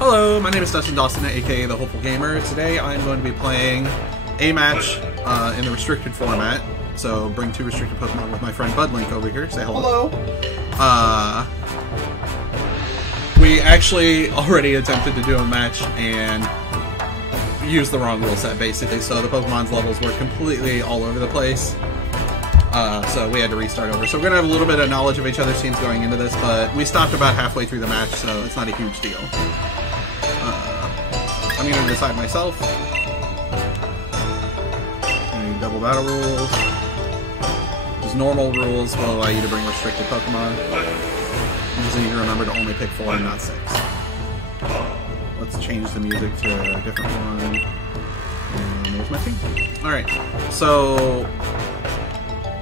Hello, my name is Dustin Dawson, aka The Hopeful Gamer. Today I'm going to be playing a match in the restricted format. So bring 2 restricted Pokemon with my friend budlink over here. Say hello. Hello. We actually already attempted to do a match and used the wrong rule set, basically. So the Pokemon's levels were completely all over the place. So we had to restart over. So we're going to have a little bit of knowledge of each other's teams going into this, but we stopped about halfway through the match, so it's not a huge deal. I'm going to decide myself. Double battle rules. These normal rules will allow you to bring restricted Pokemon. You just need to remember to only pick 4 and not 6. Let's change the music to a different one. And there's my team. Alright, so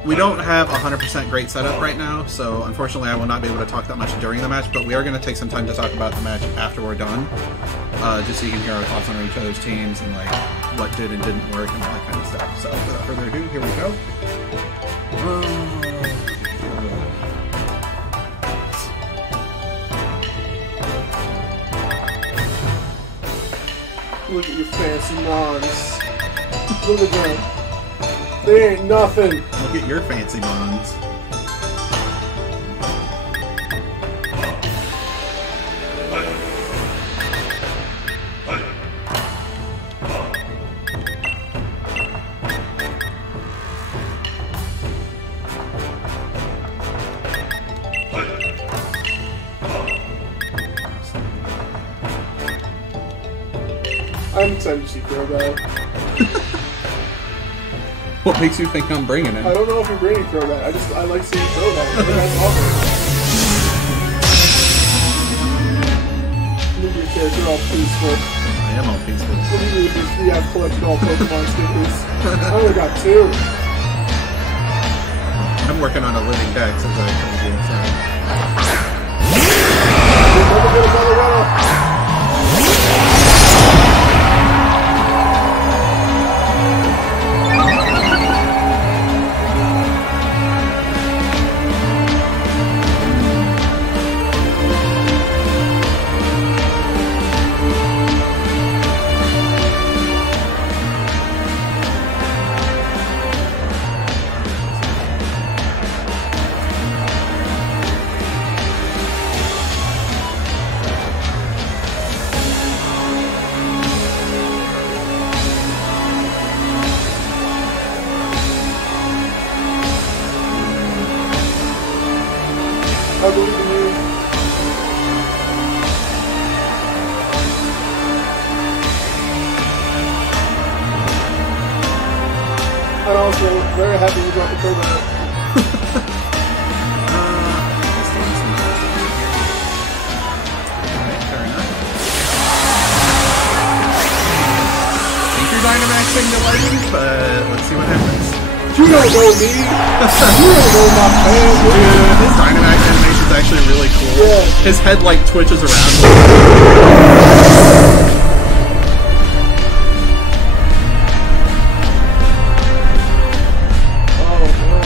we don't have 100% great setup right now, so unfortunately I will not be able to talk that much during the match, but we are going to take some time to talk about the match after we're done, just so you can hear our thoughts on each other's teams and like what did and didn't work and all that kind of stuff. So without further ado, here we go. Look at your fancy mons. Look at them. They ain't nothing. Look at your fancy mons. I'm excited to see Groudon. What makes you think I'm bringing it? I don't know if you're bringing Groudon. I like seeing Groudon. I think that's awesome. Look at your character all peaceful. I am all peaceful. What do you do with these 3 I've collected all Pokemon stickers? I only got 2. I'm working on a living dex as I told you. So. Never get another runner. I believe in you. And also, very happy you brought the program. Think you're Dynamaxing the lightning, but let's see what happens. You don't know me! You don't know my family! Dude, his Dynamax animation is actually really cool. Yeah. His head like twitches around. Oh no.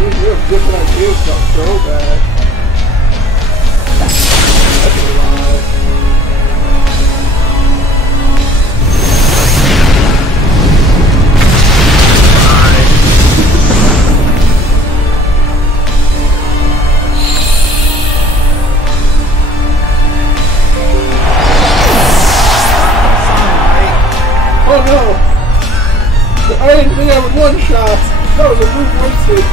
You have different ideas about throwback. That's a lie. Oh no! I didn't think I would one shot! That was a move wasted!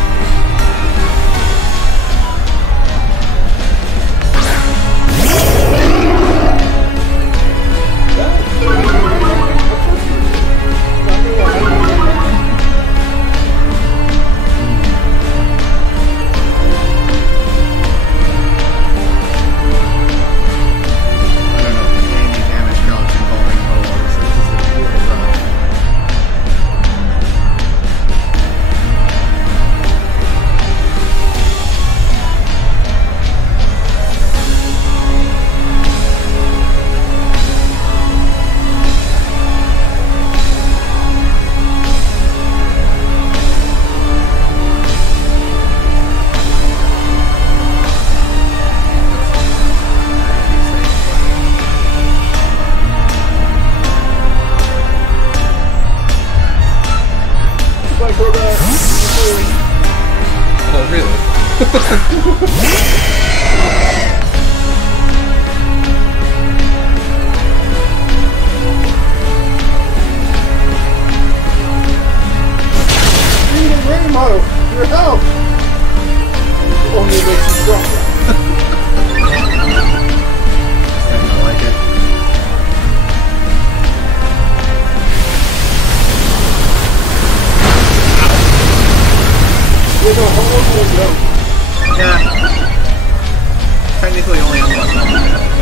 Rainbow, your help! Only makes you stronger. I like it. You know, almost Yeah. Technically only on one level.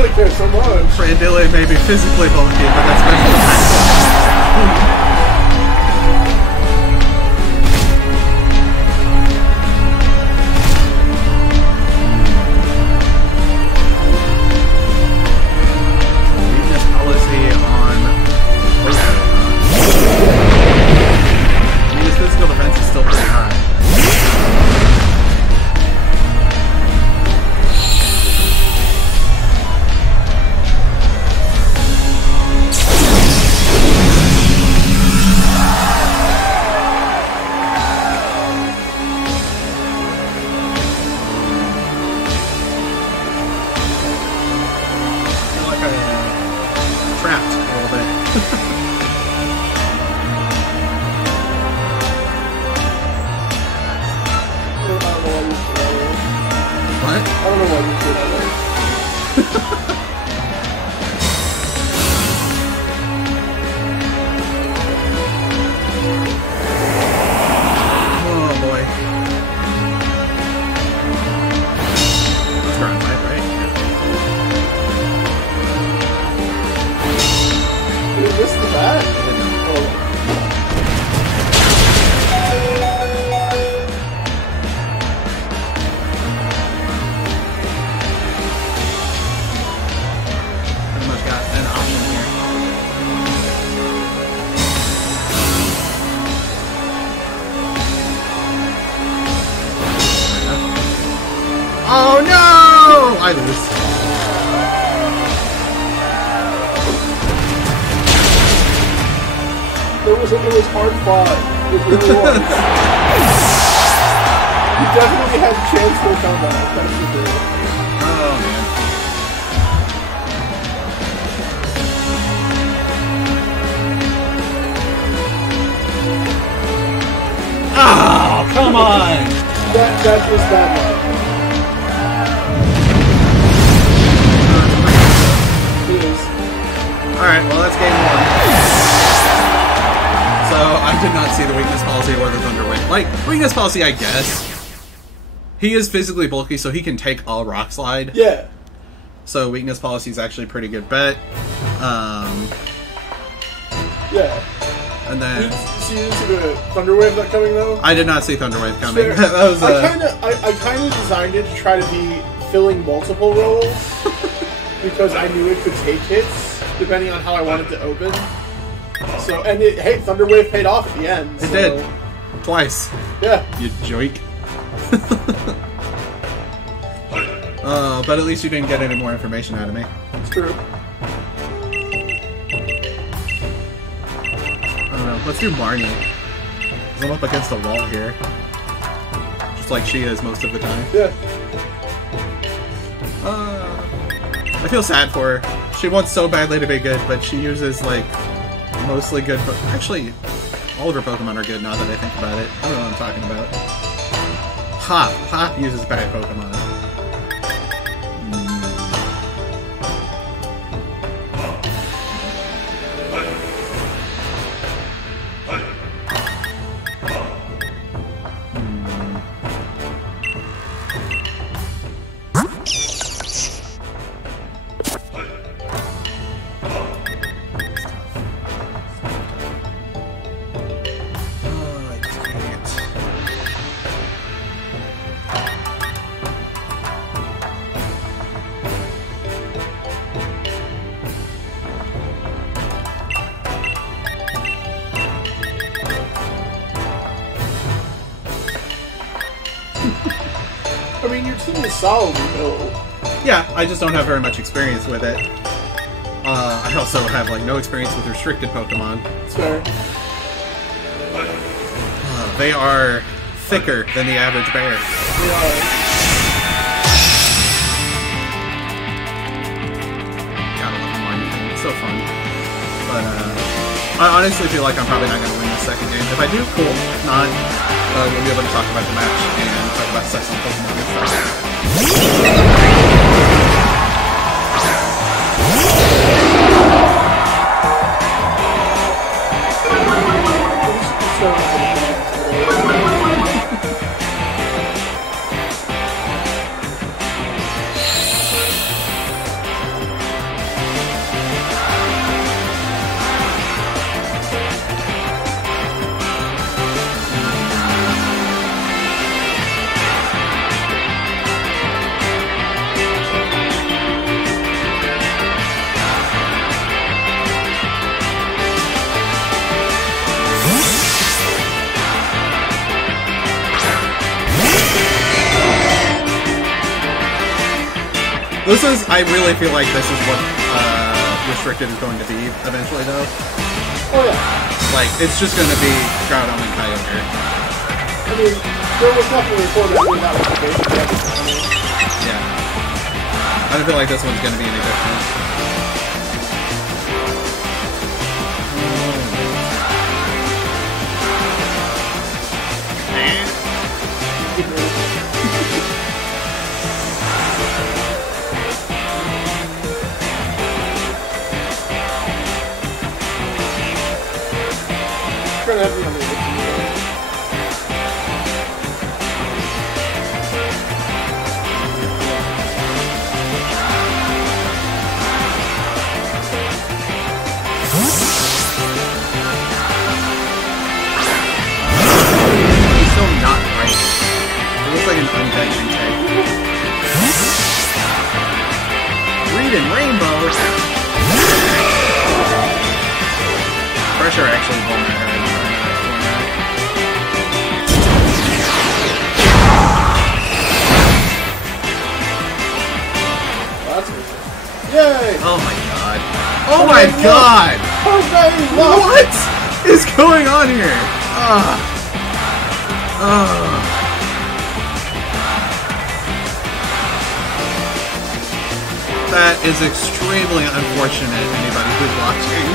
Frandilla cares so much. Frandilla may be physically bulky, but that's mental attack. Oh no! I lose. It was hard fought. It really was. You definitely had a chance for a comeback. That's for sure. Oh man. Oh, come on! That was that one. Alright, well that's game one. So, I did not see the weakness policy or the Thunder Wave. Like, weakness policy, I guess. He is physically bulky, so he can take all Rock Slide. Yeah. So, weakness policy is actually a pretty good bet. Yeah. And then... So you didn't see the Thunder Wave not coming, though? I did not see Thunder Wave coming. That was, I kind of designed it to try to be filling multiple roles. Because I knew it could take hits, depending on how I wanted to open. So, and hey, Thunder Wave paid off at the end. It did. Twice. Yeah. You joik. But at least you didn't get any more information out of me. It's true. I don't know. Let's do Marnie. Because I'm up against the wall here. Just like she is most of the time. Yeah. I feel sad for her. She wants so badly to be good, but she uses, like, mostly good... Actually, all of her Pokemon are good now that I think about it. I don't know what I'm talking about. Hop. Hop uses bad Pokemon. I mean, your team is solidly built. Yeah, I just don't have very much experience with it. I also have, like, no experience with restricted Pokemon. That's fair. They are thicker than the average bear. They are. Gotta love the Marnie thing. It's so fun. But, I honestly feel like I'm probably not going to win this second game. If I do, cool. If not, we'll be able to talk about the match and talk about sex and Pokemon and stuff. This is, I really feel like this is what Restricted is going to be eventually, though. Oh yeah. Like, it's just going to be Groudon and Kyogre. I mean, there was definitely before that when that was the case. Yeah. I don't feel like this one's going to be any different. Gonna have to remember this. He's still not right. It looks like an undead intake. Reed and Rainbow! Pressure actually won that her. Yay! Oh my god. Oh my god! What is going on here? That is extremely unfortunate, anybody who's watching.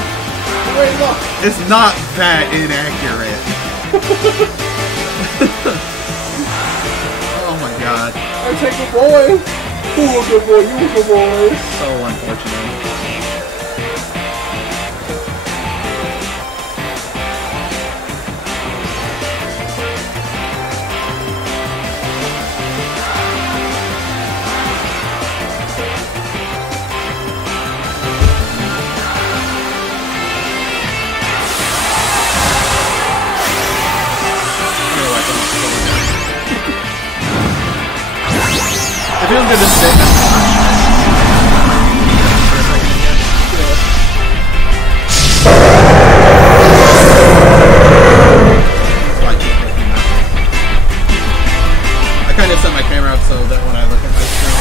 Wait, look! It's not that inaccurate. Oh my god. I take the boy! Who was good boy? You were good boy! So unfortunate. It feels good to sit and watch for a second again. That's why I keep looking that way. I kind of set my camera up so that when I look at my screen,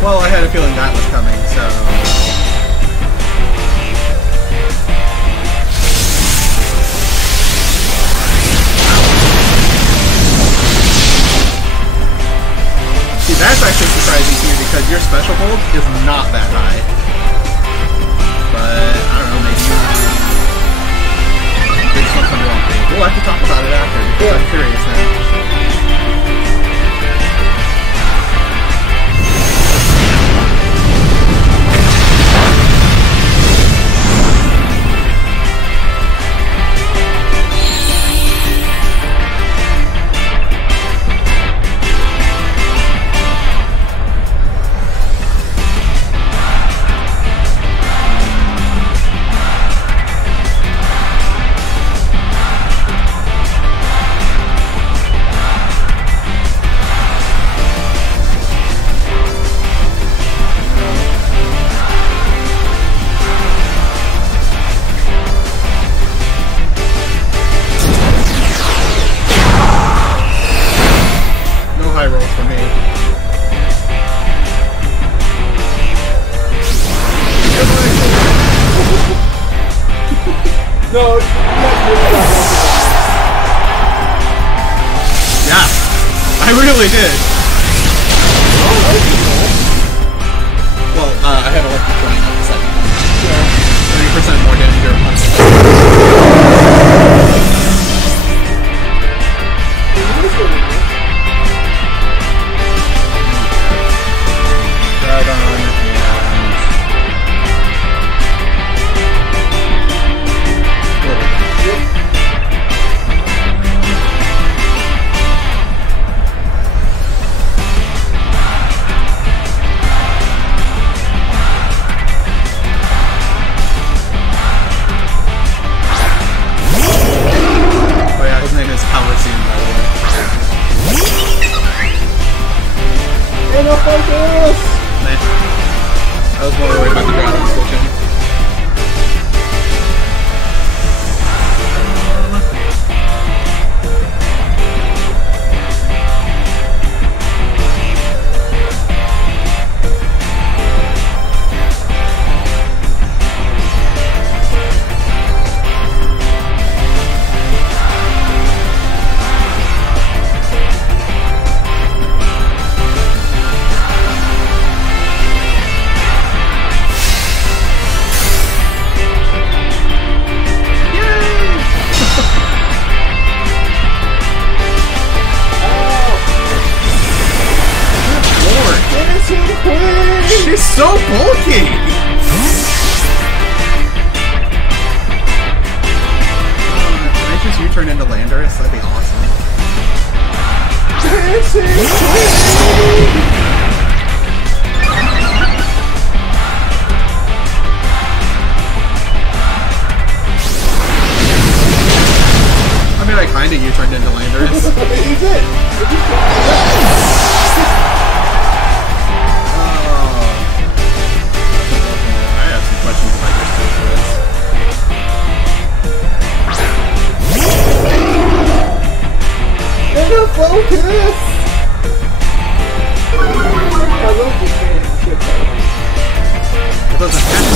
well, I had a feeling that was coming, so... See, that's actually surprising to me because your special hold is not that high. But, I don't know, maybe you did something wrong. We'll have to talk about it after, because I'm curious now. No, yeah, I really did. Well, I had electric flying up the second one. Yeah. 30% more damage to your opponent. Focus! Nah. I was more worried about the Groudon switching. She's so bulky! Can I just U-turn into Landorus? That'd be awesome. I mean, I kinda U-turned into Landorus. You did! Questions about your stuff for this. Nigga, focus! I love this game. Shit, It doesn't happen.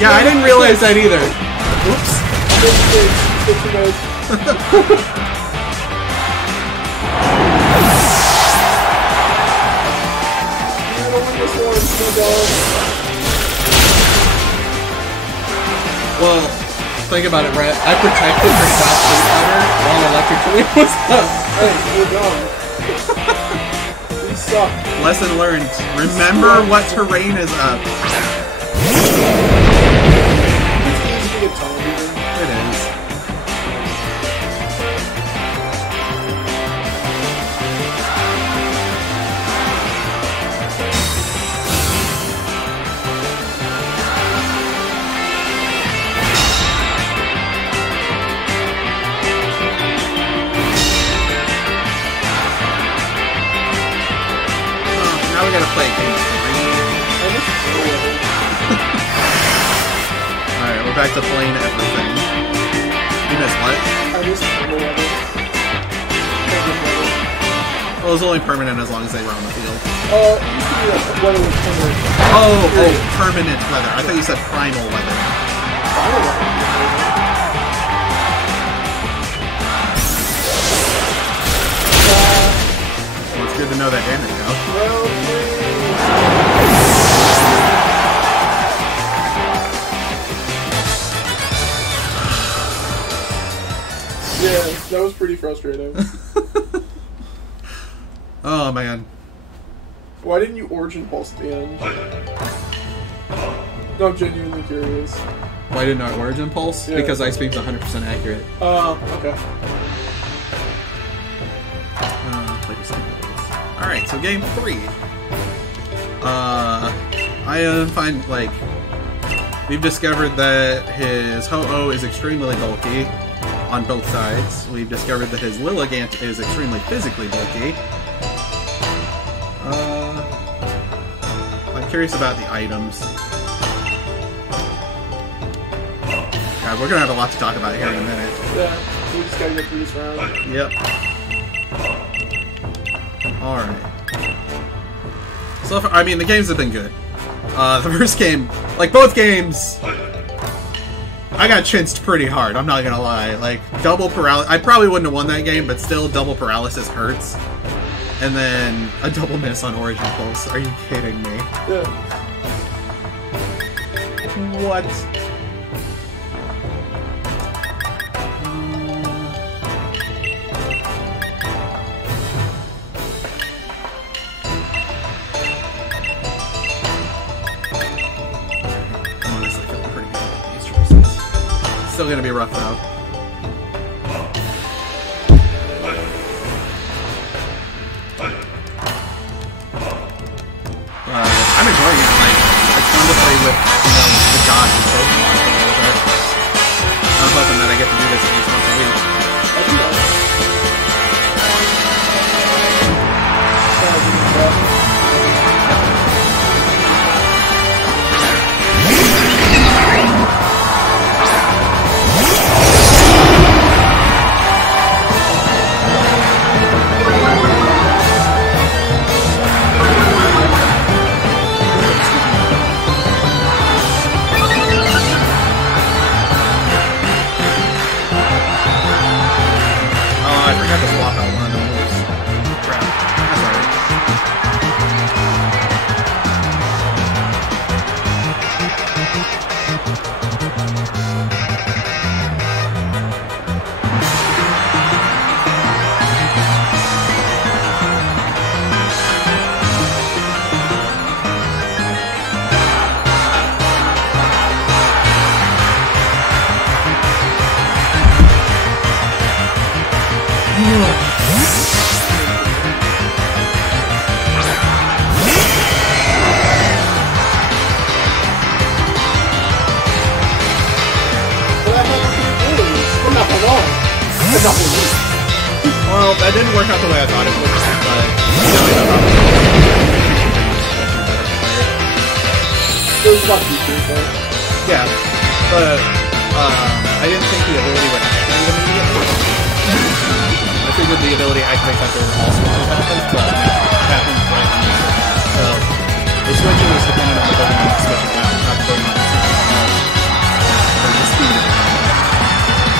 Yeah, I didn't realize that either. Oops. Well, think about it, Brett. I protected your top Street Fighter while Electric Wing was up. Hey, you're dumb. You suck. Lesson learned. Remember what terrain is up. It is. Now we gotta play game 3. Alright, we're back to playing everything. You missed what? I missed weather. Well, it was only permanent as long as they were on the field. It used to be like weather was permanent. Oh, permanent weather. I thought you said primal weather. Well, it's good to know that damage now. Yeah, that was pretty frustrating. Oh man. Why didn't you Origin Pulse at the end? No, I'm genuinely curious. Why didn't I Origin Pulse? Yeah. Because Ice Beam's 100% accurate. Okay. Alright, so game 3. I find, like, we've discovered that his Ho-Oh is extremely bulky on both sides. We've discovered that his Lilligant is extremely physically bulky. I'm curious about the items. God, we're gonna have a lot to talk about here in a minute. Yeah, we just gotta get through this round. Yep. Alright. So, I mean, the games have been good. The first game, like both games, I got chinced pretty hard, I'm not gonna lie. Like, double paralysis, I probably wouldn't have won that game, but still, double paralysis hurts. And then, a double miss on Origin Pulse. Are you kidding me? Yeah. What? Still gonna be rough though. I'm enjoying it. Like, it's fun to play with, you know, the gods and Pokemon for a little bit. I'm hoping that I get to do this at least once a week. That'd be nice. I forgot to swap out one of those. Crap. That's alright. Well, that didn't work out the way I thought it would, but Those luck features, though. yeah, but I didn't think the ability would activate immediately. I figured the ability activates after all switches happens, but it happens right when you switch out. So the switching is dependent on the Pokemon switching out, not the Pokemon switching out. Or the speed of it.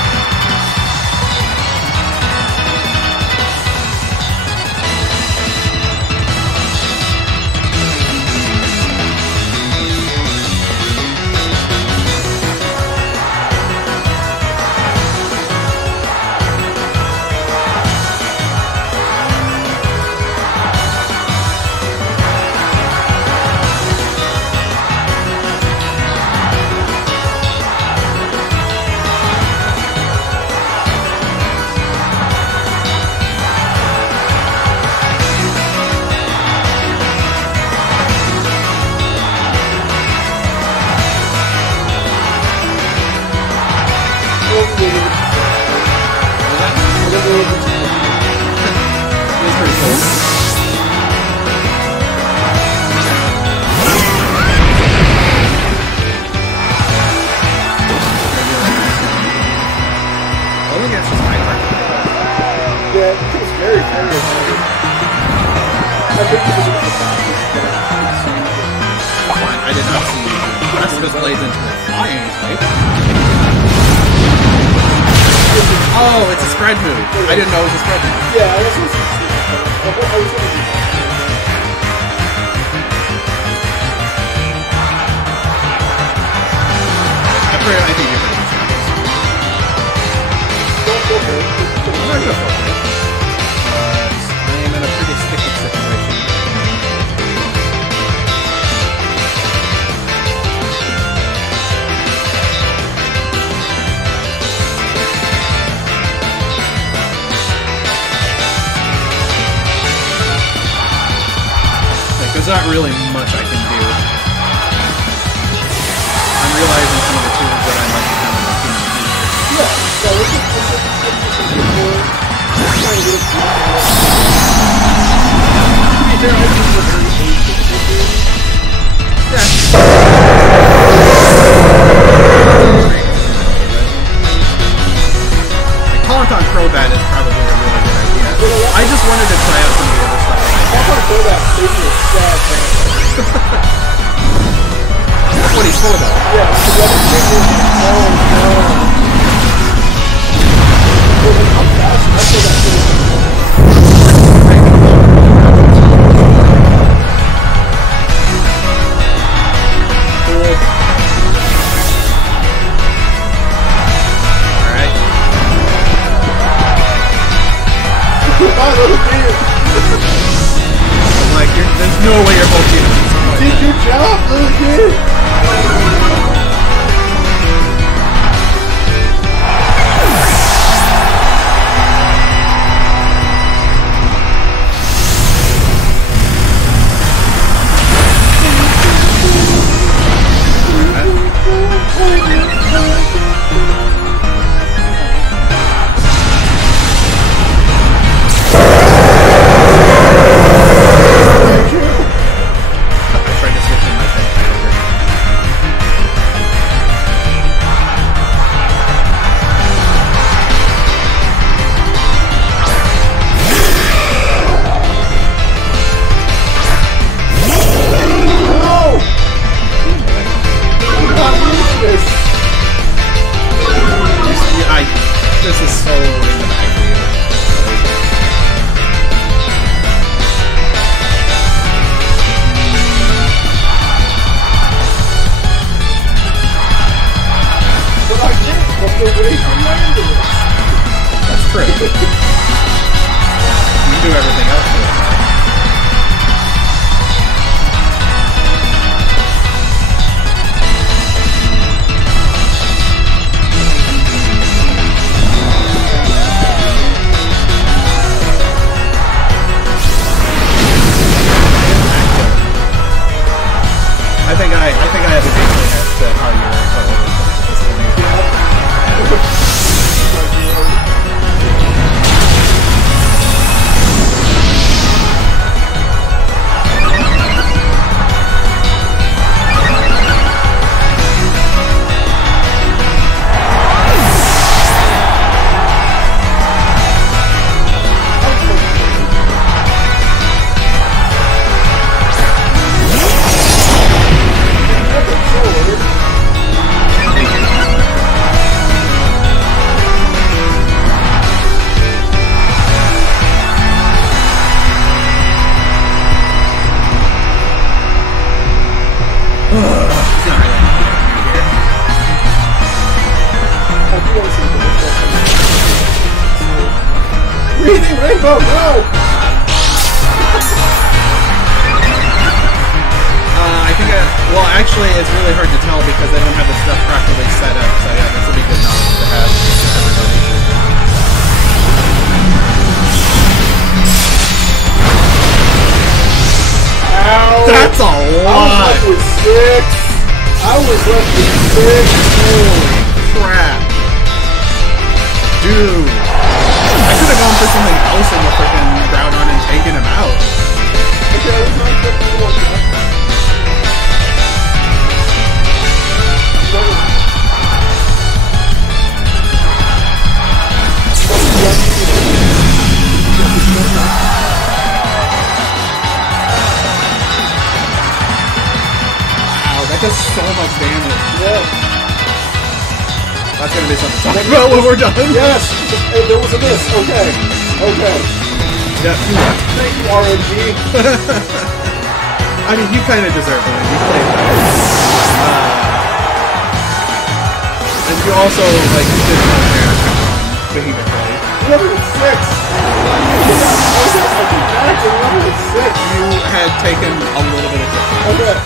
Oh, it's a spread move. I didn't know it was a spread move. Yeah, I was listening to it. I think you're pretty much right. I'm not gonna focus. I am in a pretty sticky situation. There's not really much I can do. I'm realizing some of the tools that I might become lucky in the future. Yeah, so this is Taunt on Crobat is probably a really good idea. I just wanted to try out some of the other stuff. That's what he's full about. Yeah, Like, there's no way you're both getting it. Did your job, little kid! the way to land this. That's true. You do everything else for it. I think I have a decent guess to how you're Breathing rainbow, no! Well, actually, it's really hard to tell because they don't have the stuff properly set up, so yeah, that's a big good knowledge to have for everybody. Ow! That's a lot! I was left with 6! Holy crap! Dude! I could have gone for something else in the freaking Groudon and taken him out. Okay, I was not expecting to watch that. Wow, that does so much damage. Yeah. That's gonna be something to talk about when we're done. Yes! There was a miss. Okay. Okay. Yeah, you won. Thank you, RNG. I mean, you kind of deserve it. You played well. And you also, like, you did not care vehemently. 11-6! You had taken a little bit of damage. Okay.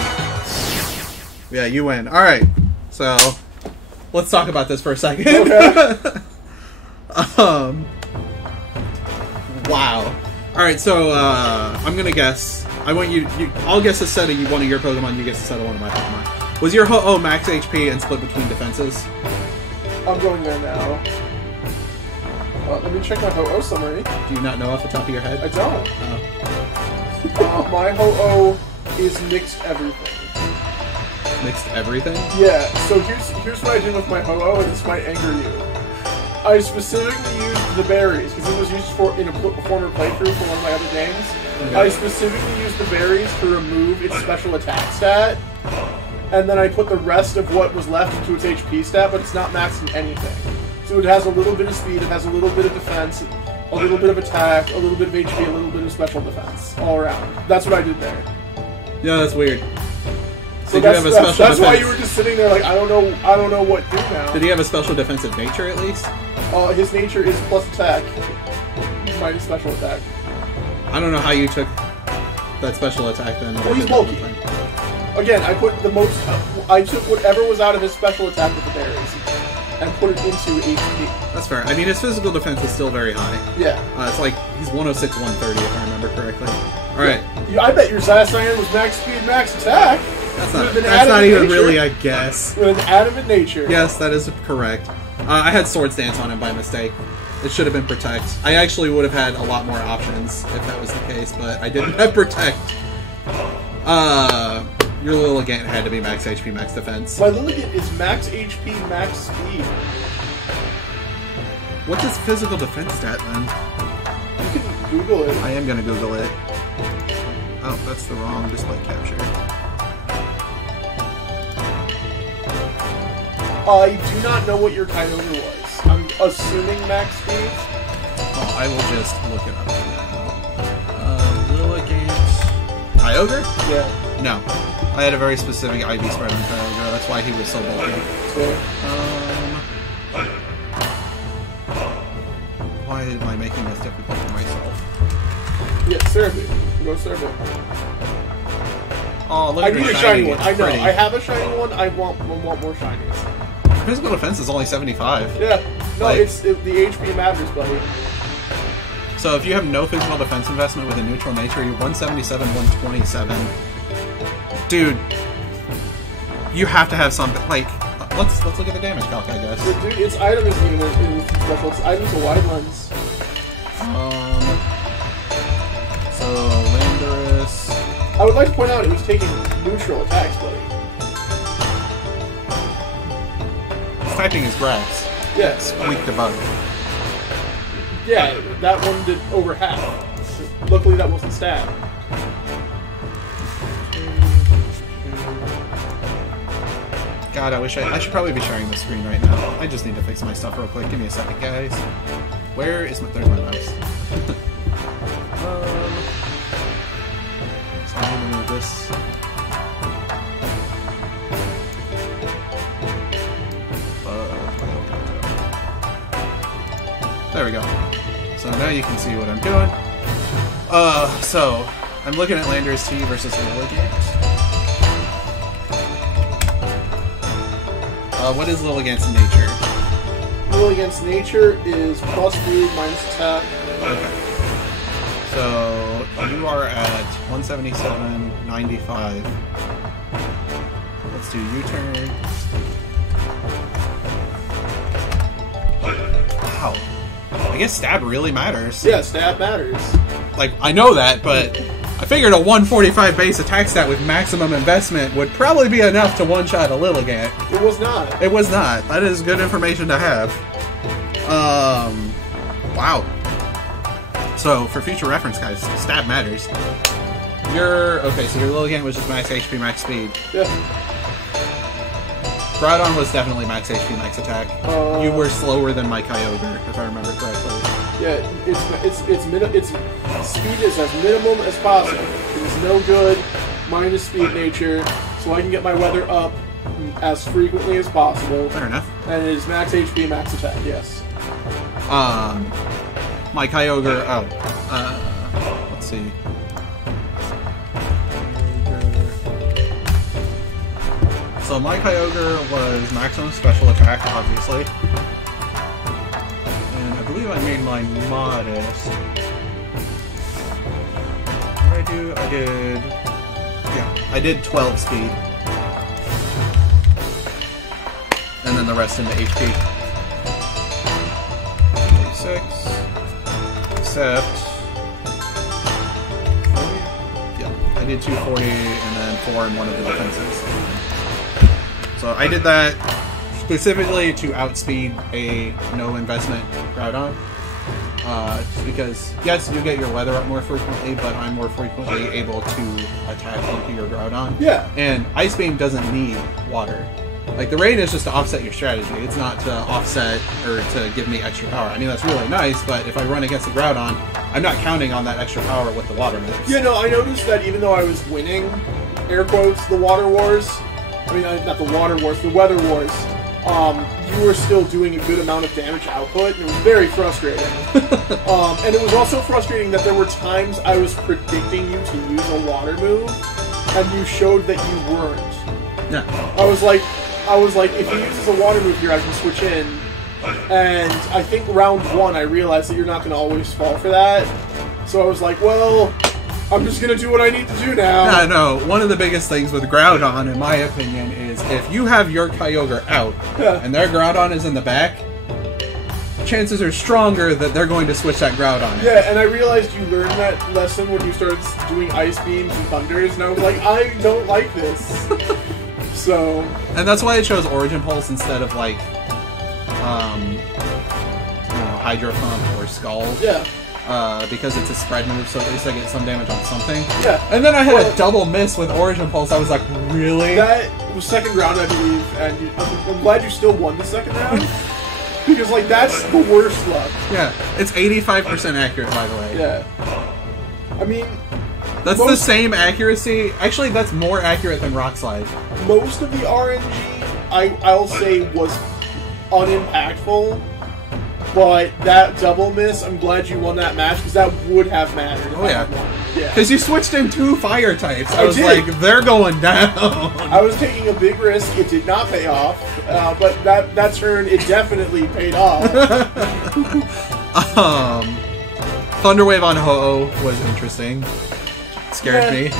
Yeah, you win. Alright. So, let's talk about this for a second. Okay. Wow. Alright, so, I'm gonna guess. I want I'll guess a set of one of your Pokemon, you guess a set of one of my Pokemon. Was your Ho-Oh max HP and split between defenses? I'm going there now. Let me check my Ho-Oh summary. Do you not know off the top of your head? I don't. Oh. My Ho-Oh is mixed everything. Mixed everything? Yeah, so here's what I did with my Ho-Oh, and this might anger you. I specifically used the berries, because it was used in a former playthrough for one of my other games. Okay. I specifically used the berries to remove its special attack stat, and then I put the rest of what was left into its HP stat, but it's not maxed in anything. So it has a little bit of speed, it has a little bit of defense, a little bit of attack, a little bit of HP, a little bit of special defense, all around. That's what I did there. Yeah, that's weird. So that's why you were just sitting there like, I don't know what to do now. Did he have a special defensive nature at least? His nature is plus attack, minus special attack. I don't know how you took that special attack then. Well, he's bulky. Again, I put the most. I took whatever was out of his special attack with the berries and put it into HP. That's fair. I mean, his physical defense is still very high. Yeah. It's like he's 106, 130 if I remember correctly. All right. Yeah, I bet your Zacian was max speed, max attack. That's not even really a guess. With an adamant nature. Yes, that is correct. I had Swords Dance on him by mistake. It should have been Protect. I actually would have had a lot more options if that was the case, but I didn't have Protect. Your Lilligant had to be max HP, max defense. My Lilligant is max HP, max speed. What's his physical defense stat then? You can Google it. I am gonna Google it. Oh, that's the wrong display capture. I do not know what your Kyogre was. I'm assuming max speed. Oh, I will just look it up now. Lilligant... Kyogre? Yeah. No. I had a very specific IV spread on Kyogre. That's why he was so bulky. Cool. Why am I making this difficult for myself? Yeah, serve it. Go serve it. Oh, look I at need her a shiny one. I know. Pretty. I have a shiny one. I want more shinies. Physical defense is only 75. Yeah. No, Like- the HP matters, buddy. So if you have no physical defense investment with a neutral nature, you're 177, 127. Dude, you have to have something. Like, let's look at the damage calc, I guess. But dude, its item isn't even in special. Its item's a wide lens. So Landorus. I would like to point out it was taking neutral attacks, buddy. Its typing is grass. Yeah. Squeak the bug. Yeah, that one did over half. Luckily that wasn't stab. God, I wish I should probably be sharing the screen right now. I just need to fix my stuff real quick. Give me a second, guys. Where is my... There's my mouse. So I'm gonna move this. There we go. So now you can see what I'm doing. So I'm looking at Landorus T versus Lilligant. What is Lilligant's nature? Lilligant's nature is plus 3 minus attack. Okay. So you are at 177.95. Let's do U-turn. Wow. I guess stab really matters. Yeah, stab matters. Like, I know that, but I figured a 145 base attack stat with maximum investment would probably be enough to one-shot a Lilligant. It was not. It was not. That is good information to have. Wow. So, for future reference, guys, stab matters. Okay, so your Lilligant was just max HP, max speed. Yeah. Groudon was definitely max HP, max attack. You were slower than my Kyogre, if I remember correctly. Yeah, its speed is as minimum as possible. It is no good minus speed nature, so I can get my weather up as frequently as possible. Fair enough. And it is max HP, max attack. Yes. My Kyogre. Let's see. So my Kyogre was maximum special attack, obviously. And I believe I made mine modest. What did I do? I did 12 speed. And then the rest into HP. 36. Except... 40? Yeah, I did 240 and then 4 in one of the defenses. So I did that specifically to outspeed a no investment Groudon. Just because, yes, you get your weather up more frequently, but I'm more frequently able to attack into your Groudon. Yeah. And Ice Beam doesn't need water. Like, the rain is just to offset your strategy. It's not to offset or to give me extra power. I mean, that's really nice, but if I run against the Groudon, I'm not counting on that extra power with the water moves. Yeah, no, I noticed that even though I was winning, air quotes, the water wars, I mean, not the water wars, the weather wars, you were still doing a good amount of damage output, and it was very frustrating. And it was also frustrating that there were times I was predicting you to use a water move, and you showed that you weren't. Yeah. I was like, if he uses a water move here, I can switch in. And I think round 1, I realized that you're not going to always fall for that. So I was like, well, I'm just going to do what I need to do now. No, one of the biggest things with Groudon, in my opinion, is if you have your Kyogre out, and their Groudon is in the back, chances are stronger that they're going to switch that Groudon. Yeah, and I realized you learned that lesson when you started doing Ice Beams and Thunders, and I was like, I don't like this. So... And that's why I chose Origin Pulse instead of, like, Hydro Pump or Scald. Yeah. Because it's a spread move, so at least I get some damage on something. Yeah. And then I had a double miss with Origin Pulse. I was like, really? That was second round, I believe, and I'm glad you still won the second round. Because, like, that's the worst luck. Yeah. It's 85% accurate, by the way. Yeah. I mean... That's the same accuracy. Actually, that's more accurate than Rock Slide. Most of the RNG, I'll say, was unimpactful. But that double miss, I'm glad you won that match because that would have mattered. Oh yeah, yeah. Because you switched in 2 fire types. I was did. like, they're going down. I was taking a big risk. It did not pay off, but that turn it definitely paid off. Thunderwave on Ho-Oh was interesting. Scared me.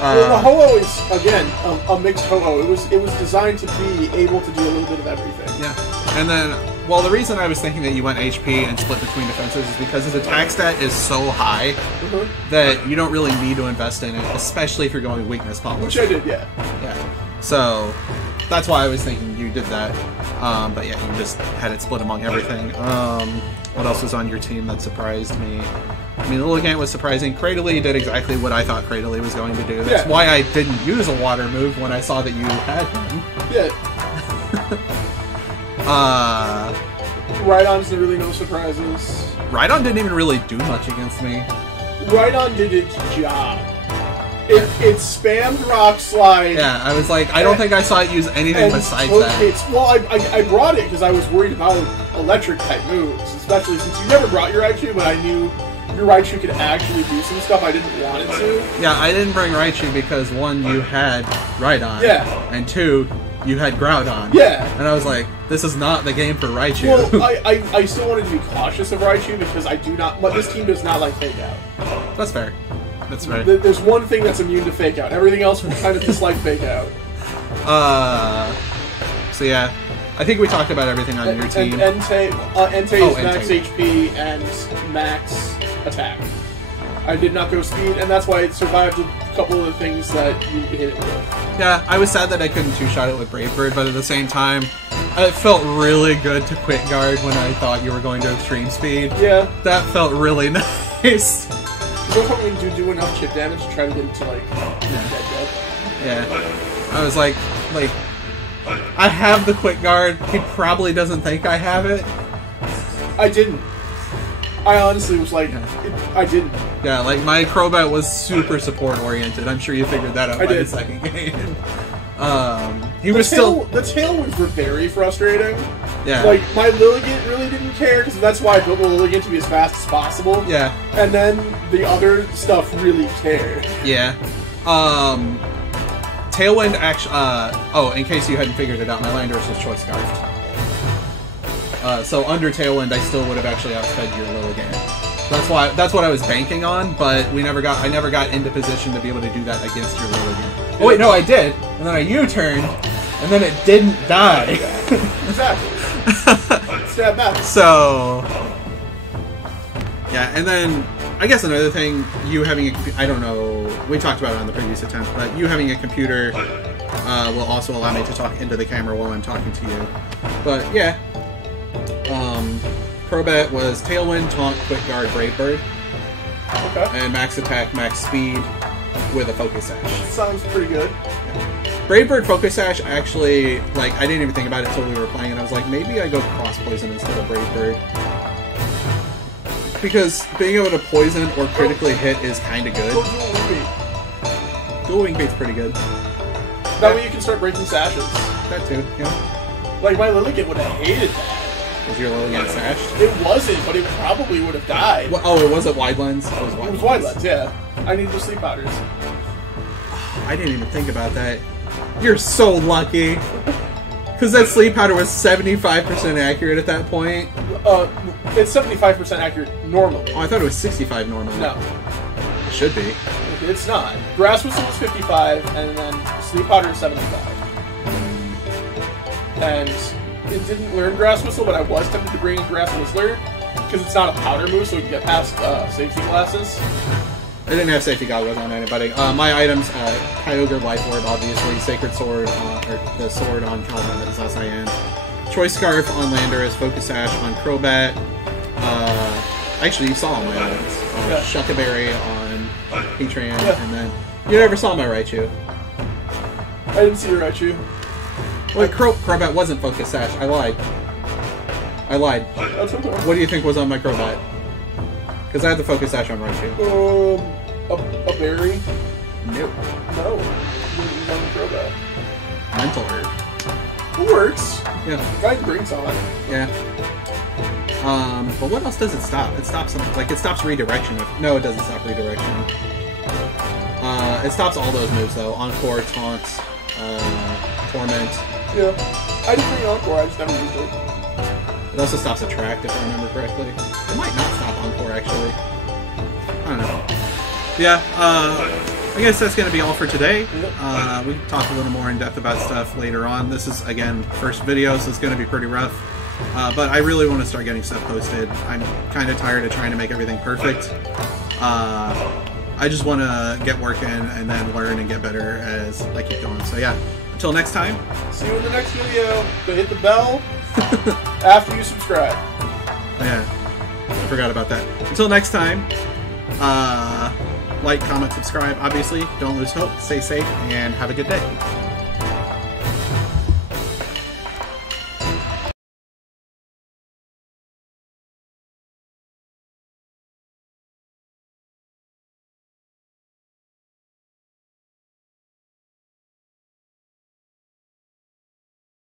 Well, the Ho-Oh is again a mixed Ho-Oh. It was designed to be able to do a little bit of everything. Yeah, and then. Well, the reason I was thinking that you went HP and split between defenses is because his attack stat is so high that you don't really need to invest in it, especially if you're going weakness policy. Which I did, yeah. Yeah. So, that's why I was thinking you did that. But yeah, you just had it split among everything. What else was on your team that surprised me? I mean, Lilligant was surprising. Cradily did exactly what I thought Cradily was going to do. That's why I didn't use a water move when I saw that you had one. Yeah. Rhydon's really no surprises. Rhydon didn't even really do much against me. Rhydon did its job. It spammed Rock Slide. Yeah, I was like, I don't think I saw it use anything besides that. Well, I brought it because I was worried about electric-type moves, especially since you never brought your Raichu, but I knew your Raichu could actually do some stuff I didn't want it to. Yeah, I didn't bring Raichu because, 1, you had Rhydon. Yeah. And 2, you had Groudon. Yeah. And I was like, this is not the game for Raichu. Well, I still wanted to be cautious of Raichu because I do not... But this team does not like Fake Out. That's fair. That's fair. There's one thing that's immune to Fake Out. Everything else will kind of dislike Fake Out. So yeah. I think we talked about everything on your team. Entei is max HP and max attack. I did not go speed, and that's why it survived a couple of the things that you hit it with. Yeah, I was sad that I couldn't two-shot it with Brave Bird, but at the same time, it felt really good to Quick Guard when I thought you were going to extreme speed. Yeah. That felt really nice. You know when you do enough chip damage to try to get it to, like, dead. Yeah. I was like, I have the Quick Guard. He probably doesn't think I have it. I didn't. I honestly was like, I didn't. Yeah, like, my Crobat was super support-oriented. I'm sure you figured that out by the second game. The Tailwinds were very frustrating. Yeah. Like, my Lilligant really didn't care, because that's why I built the Lilligant to be as fast as possible. Yeah. And then the other stuff really cared. Yeah. Tailwind actually, in case you hadn't figured it out, my Landorus was Choice Scarfed. So under Tailwind, I still would have actually outsped your Lilligant. That's what I was banking on, but I never got into position to be able to do that against your Lilligant. Oh wait, no, I did, and then I U-turned, and then it didn't die. Exactly. Stab back. So, yeah, and then I guess another thing, you having I don't know, we talked about it on the previous attempt, but you having a computer will also allow me to talk into the camera while I'm talking to you. But yeah. Crobat was Tailwind, Taunt, Quick Guard, Brave Bird. Okay. And max attack, max speed with a Focus Sash. Sounds pretty good. Yeah. Brave Bird Focus Sash actually, like, I didn't even think about it until we were playing, and I was like, maybe I go Cross Poison instead of Brave Bird. Because being able to poison or critically hit is kind of good. Go Dual Wing Beat. Dual Wing Beat's pretty good. That way you can start breaking sashes. That too, yeah. Like, my Lilligant would have hated that. Was your Lilligant sashed? It wasn't, but it probably would have died. Well, oh, it wasn't Wide Lens? It was Wide Lens, yeah. I needed the sleep powders. I didn't even think about that. You're so lucky. Because that sleep powder was 75% accurate at that point. It's 75% accurate normally. Oh, I thought it was 65 normally. No. It should be. It's not. Grass Whistle was 55, and then sleep powder is 75. And it didn't learn Grass Whistle, but I was tempted to bring Grass Whistler, because it's not a powder move, so we can get past safety glasses. I didn't have safety goggles on anybody. My items, Kyogre Life Orb, obviously, Sacred Sword, or the sword on Zacian, Choice Scarf on Landorus, Focus Sash on Crobat. Actually, you saw all my items. Shuckaberry on Heatran, and then you never saw my Raichu. I didn't see your Raichu. Well, Crobat wasn't Focus Sash. I lied. That's okay. What do you think was on my Crobat? Because I had the Focus Sash on Raichu. A berry? Nope. No. You didn't on Crobat. Mental Herb. It works. Yeah. Guide brings on. Yeah. But what else does it stop? It stops like it stops redirection. No, it doesn't stop redirection. It stops all those moves though. Encore, Taunt, Torment. Yeah. I didn't bring Encore, I just never used it. It also stops Attract, if I remember correctly. It might not stop Encore, actually. I don't know. Yeah, I guess that's going to be all for today. We can talk a little more in depth about stuff later on. This is, again, first video, so it's going to be pretty rough. But I really want to start getting stuff posted. I'm kind of tired of trying to make everything perfect. I just want to get working and then learn and get better as I keep going. So yeah, until next time. See you in the next video. But hit the bell after you subscribe. Yeah, I forgot about that. Until next time, like, comment, subscribe, obviously. Don't lose hope, stay safe, and have a good day.